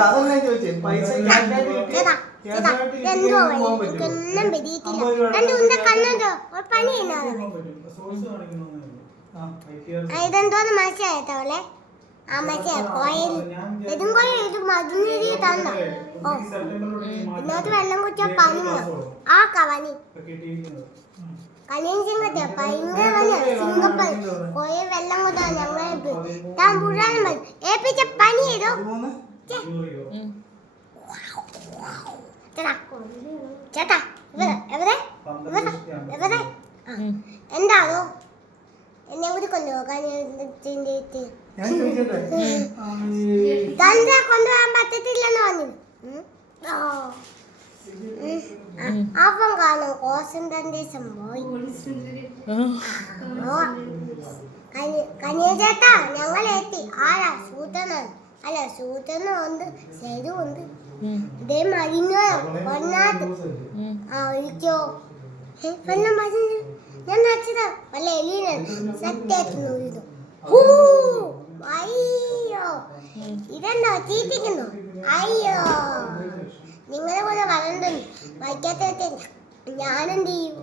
അതല്ലേ ചോദിച്ചേ പൈസ ഇതെന്തോന്ന് മനസ്സിലായത്തോളെ ആ മറ്റേ കോയിൽ ഇതും കോയിൽ ഇത് മരുന്ന് തന്നോ ഓ ഇതിനകത്ത് വെള്ളം കുടിച്ചാൽ പനിയോ ആ കവനി കല്യാൺ സിംഗത്തെ ഭയങ്കര പനിയാണ് സിംഗപ്പൻ കോയെ വെള്ളം കൊണ്ടാ ഞങ്ങളെ താൻ പുഴാനും മതി ഏപ്പിച്ച പനി ചെയ്തോ ചേട്ടാ എവിടെ എവിടെ എന്താണോ എന്നെ കൂടി കൊണ്ടുപോകാൻ കൊണ്ടുപോകാൻ പറ്റത്തില്ലെന്ന് പറഞ്ഞു അപ്പം കാണും കോൺസെൻട്രേഷൻ സംഭവം കനിയ ചേട്ടാ ഞങ്ങൾ എത്തി ആരാ സൂത്രനാണ് അല്ല സൂത്രനും ഉണ്ട് ശരിയും ഉണ്ട് ഇതേ മരിഞ്ഞോ പൊന്നാത്ത് ആ ഒഴിച്ചോ വെള്ളം പറഞ്ഞു ഞാൻ നച്ചതാ വല്ല എലീന സത്യായിട്ട് നോക്കിയതോ അയ്യോ ഇതെന്നോ ചീറ്റിക്കുന്നോ അയ്യോ നിങ്ങളെ പോലെ വളർന്നു വയ്ക്കാത്ത ഞാനെന്ത് ചെയ്യും